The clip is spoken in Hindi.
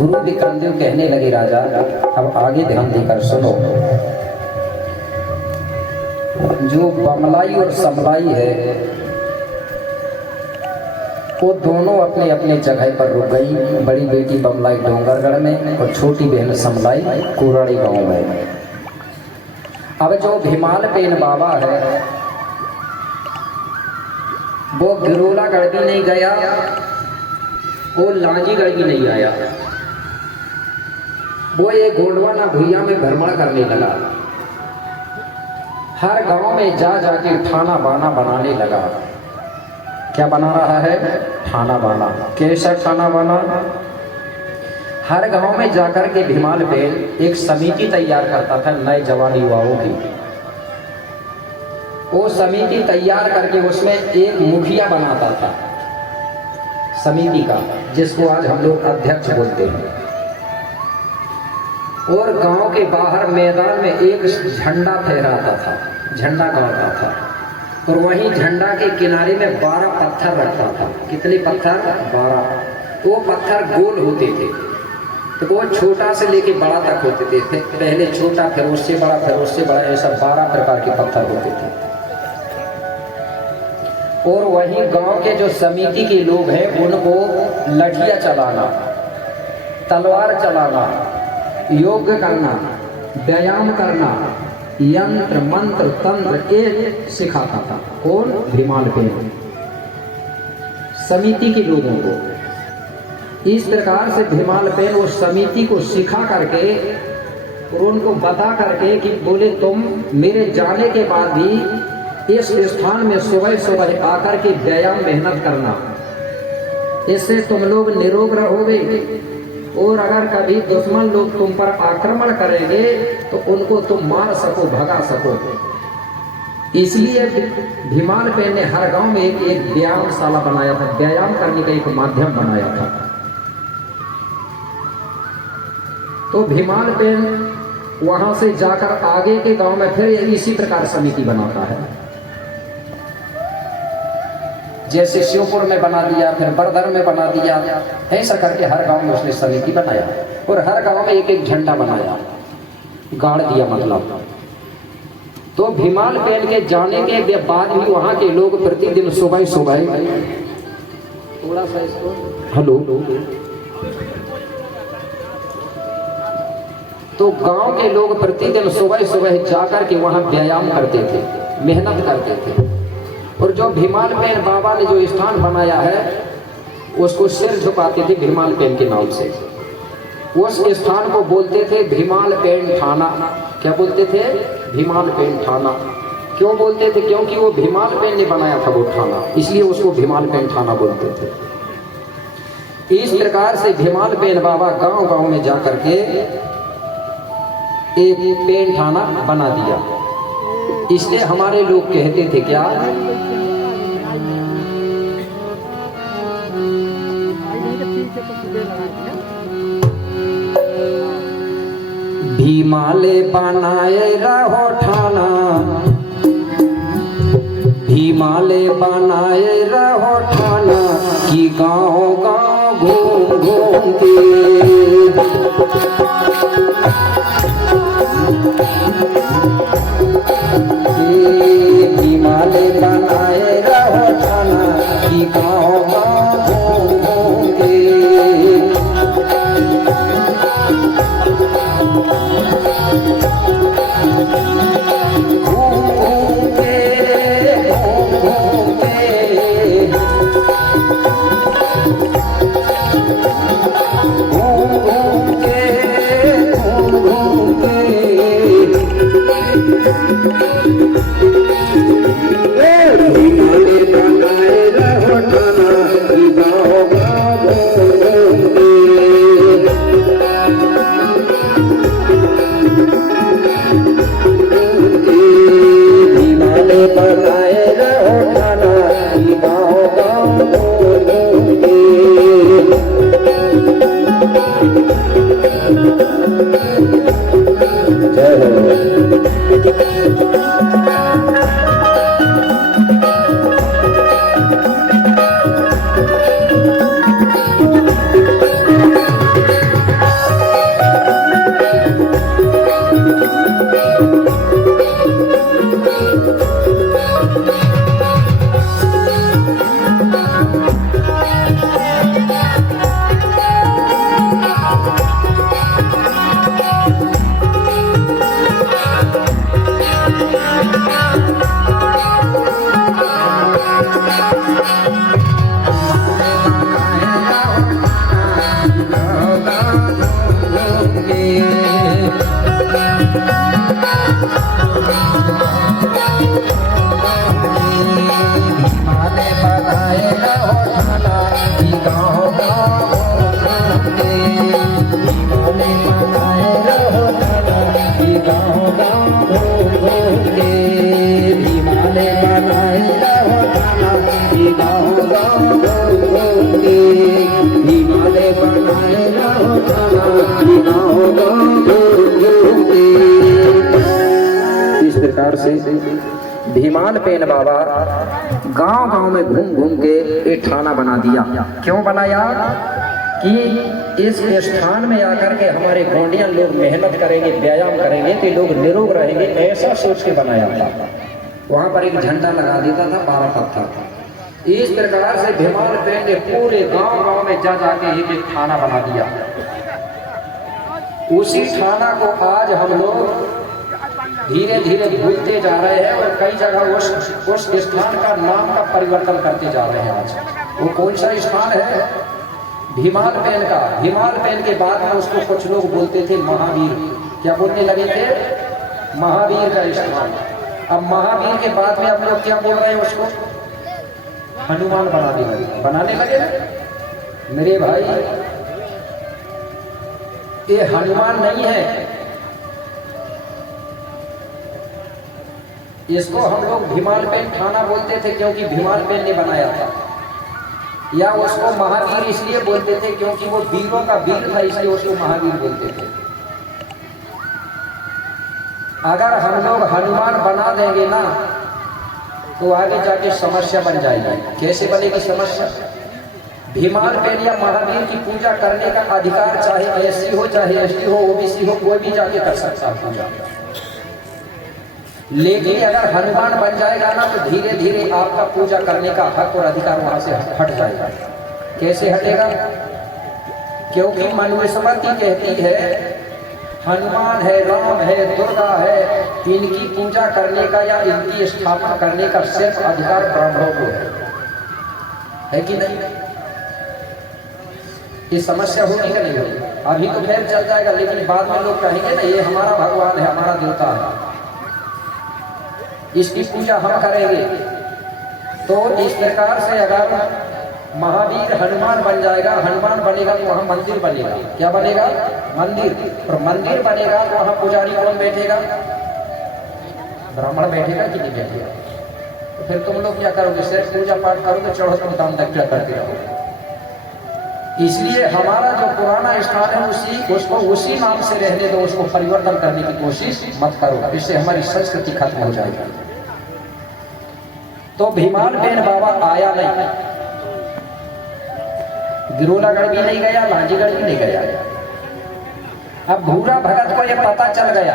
गुरु विक्रमदेव कहने लगे, राजा अब आगे ध्यान देकर सुनो। जो बमलाई और समलाई है वो दोनों अपने अपने जगह पर रुक गई। बड़ी बेटी बमलाई डोंगरगढ़ में और छोटी बहन समलाई कुराड़ी गांव में। अब जो भीमालपेन बाबा है वो गिरोलागढ़ भी नहीं गया, वो लांजीगढ़ भी नहीं आया। वो ये गोंडवाना भुइया में भ्रमण करने लगा। हर गांव में जा जाके ठाना बाना बनाने लगा। क्या बना रहा है? ठाना बाना। कैसा ठाना बाना? हर गांव में जाकर के भीमालपेन एक समिति तैयार करता था नए जवान युवाओं की। वो समिति तैयार करके उसमें एक मुखिया बनाता था समिति का, जिसको आज हम लोग अध्यक्ष बोलते हैं। और गांव के बाहर मैदान में एक झंडा फहराता था, झंडा गाड़ता था। और वहीं झंडा के किनारे में 12 पत्थर रखता था। कितने पत्थर? 12। वो पत्थर गोल होते थे, तो वो छोटा से लेके बड़ा तक होते थे। पहले छोटा, फिर उससे बड़ा, फिर उससे बड़ा, ऐसा 12 प्रकार के पत्थर होते थे। और वहीं गांव के जो समिति के लोग हैं उनको लठिया चलाना, तलवार चलाना, योग करना, व्यायाम करना, यंत्र मंत्र तंत्र ये सिखाता था। कौन? भीमालपेन। समिति के लोगों को इस प्रकार से भीमालपेन उस समिति को सिखा करके और उनको बता करके कि बोले तुम मेरे जाने के बाद भी इस स्थान में सुबह सुबह आकर के व्यायाम मेहनत करना, इससे तुम लोग निरोग रहोगे। और अगर कभी दुश्मन लोग तुम पर आक्रमण करेंगे तो उनको तुम मार सको, भगा सको। इसलिए भीमालपेन ने हर गांव में एक व्यायामशाला बनाया था, व्यायाम करने का एक माध्यम बनाया था। तो भीमालपेन वहां से जाकर आगे के गांव में फिर इसी प्रकार समिति बनाता है। जैसे शिवपुर में बना दिया, फिर बरदर में बना दिया, ऐसा करके हर गांव में उसने समिति बनाया। और हर गांव में एक एक झंडा बनाया, गाड़ दिया मतलब। तो भीमालपेन के जाने के बाद भी वहां के लोग प्रतिदिन सुबह सुबह, थोड़ा सा इसको, हेलो, तो गांव के लोग प्रतिदिन सुबह सुबह जाकर के वहां व्यायाम करते थे, मेहनत करते थे। और जो भीमालपेन बाबा ने जो स्थान बनाया है उसको सिर झुकाते थे भीमालपेन के नाम से। उस स्थान को बोलते थे भीमालपेन ठाना। क्या बोलते थे? भीमालपेन ठाना। क्यों बोलते थे? क्योंकि वो भीमालपेन ने बनाया था वो ठाना, इसलिए उसको भीमालपेन ठाना बोलते थे। इस प्रकार से भीमालपेन बाबा गांव गांव में जाकर के एक पेन ठाना बना दिया। इसलिए हमारे लोग कहते थे क्या? भीमाले बनाए रहो ठाना, भीमाले बनाए रहो ठाना, कि गाँव गाँव घूम घूम के भीमाले बनाए रहो ठाना, कि गाँव गाँव घूम घूम के भीमाल पेन बाबा गांव-गांव में घूम घूम के एक थाना बना दिया। क्यों बनाया कि इस स्थान में आकर के हमारे गोंडिया लोग मेहनत करेंगे, व्यायाम करेंगे तो लोग निरोग रहेंगे, ऐसा सोच के बनाया था। वहां पर एक झंडा लगा देता था 12 पत्थर। इस प्रकार से भीमाल पेन ने पूरे गांव-गांव में जा जाके एक थाना बना दिया। उसी थाना को आज हम लोग धीरे धीरे भूलते जा रहे हैं और कई जगह उस स्थान का नाम का परिवर्तन करते जा रहे हैं। आज वो कौन सा स्थान है? भीमाल पेन का। भीमाल पेन के बाद में उसको कुछ लोग बोलते थे महावीर। क्या बोलने लगे थे? महावीर का स्थान। अब महावीर के बाद में आप लोग क्या बोल रहे हैं? उसको हनुमान बनाने लगे। मेरे भाई, ये हनुमान नहीं है, इसको हम लोग भीमाल पेन थाना बोलते थे क्योंकि भीमाल पेन ने बनाया था। या उसको महावीर इसलिए बोलते थे क्योंकि वो वीरों का वीर था, इसलिए उसको महावीर बोलते थे। अगर हम लोग हनुमान बना देंगे ना तो आगे जाके समस्या बन जाएगी। कैसे बनेगी समस्या? भीमाल पेन या महावीर की पूजा करने का अधिकार चाहे एससी हो, चाहे एसटी हो, ओबीसी हो, कोई भी जाके कर सकता है पूजा। लेकिन अगर हनुमान बन जाएगा ना तो धीरे धीरे आपका पूजा करने का हक और अधिकार वहां से हट जाएगा। कैसे हटेगा? क्योंकि मनुस्मृति कहती है हनुमान है, राम है, दुर्गा है, इनकी पूजा करने का या इनकी स्थापना करने का सिर्फ अधिकार ब्राह्मणों को है कि नहीं? ये समस्या होगी कि नहीं होगी? अभी तो खैर चल जाएगा, लेकिन बाद में लोग कहेंगे ना ये हमारा भगवान है, हमारा देवता है, इसकी पूजा हम करेंगे। तो इस प्रकार से अगर महावीर हनुमान बन जाएगा, हनुमान बनेगा तो वहां मंदिर बनेगा। क्या बनेगा? मंदिर। और मंदिर बनेगा तो वहां पुजारी कौन बैठेगा? ब्राह्मण बैठेगा कि नहीं बैठेगा? तो फिर तुम लोग क्या करोगे? सिर्फ पूजा पाठ करोगे, चढ़ो तुम दाम तक क्या करते रहोगे। इसलिए हमारा जो पुराना स्थान है उसको उसी नाम से रहने दो, उसको परिवर्तन करने की कोशिश मत करो, इससे हमारी संस्कृति खत्म हो जाएगी। तो भीमाल पेन बाबा आया नहीं, गिरोलागढ़ भी नहीं गया, लांजीगढ़ भी नहीं गया। अब भूरा भगत को यह पता चल गया